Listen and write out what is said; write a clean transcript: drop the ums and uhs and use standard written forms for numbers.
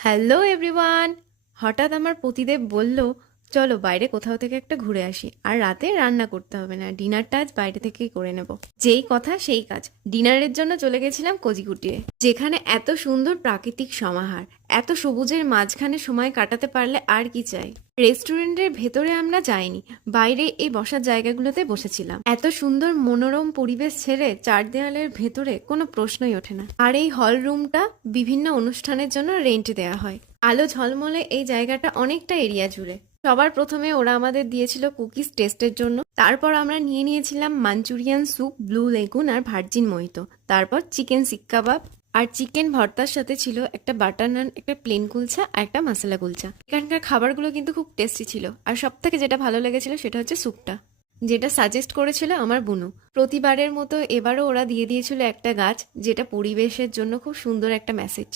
Hello everyone. হঠাৎ আমার পতিদেব বলল, চলো বাইরে কোথাও থেকে একটা ঘুরে আসি, আর রাতে রান্না করতে হবে না, ডিনারটা আজ বাইরে থেকেই করে নেব। যেই কথা সেই কাজ, ডিনারের জন্য চলে গেছিলাম কোজিকুটিয়ে, যেখানে এত সুন্দর প্রাকৃতিক সমাহার, এত সবুজের মাঝখানে সময় কাটাতে পারলে আর কি চাই। রেস্টুরেন্টের ভেতরে আমরা যাইনি, বাইরে এই বসার জায়গাগুলোতে বসেছিলাম। এত সুন্দর মনোরম পরিবেশ ছেড়ে চার দেওয়ালের ভেতরে কোনো প্রশ্নই ওঠে না। আর এই হল রুমটা বিভিন্ন অনুষ্ঠানের জন্য রেন্টে দেওয়া হয়। আলো ঝলমলে এই জায়গাটা অনেকটা এরিয়া জুড়ে। সবার প্রথমে ওরা আমাদের দিয়েছিল কুকিজ টেস্টের জন্য, তারপর আমরা নিয়ে নিয়েছিলাম মাঞ্চুরিয়ান স্যুপ, ব্লু লেগুন আর ভার্জিন মোহিতো, তারপর চিকেন শিক কাবাব আর চিকেন ভর্তার সাথে ছিল একটা বাটার নান, একটা প্লেন কুলচা আর একটা মশলা কুলচা। এখানকার খাবারগুলো কিন্তু খুব টেস্টি ছিল, আর সব থেকে যেটা ভালো লেগেছিল সেটা হচ্ছে স্যুপটা, যেটা সাজেস্ট করেছিল আমার বুনু। প্রতিবারের মতো এবারও ওরা দিয়ে দিয়েছিল একটা গাছ, যেটা পরিবেশের জন্য খুব সুন্দর একটা মেসেজ।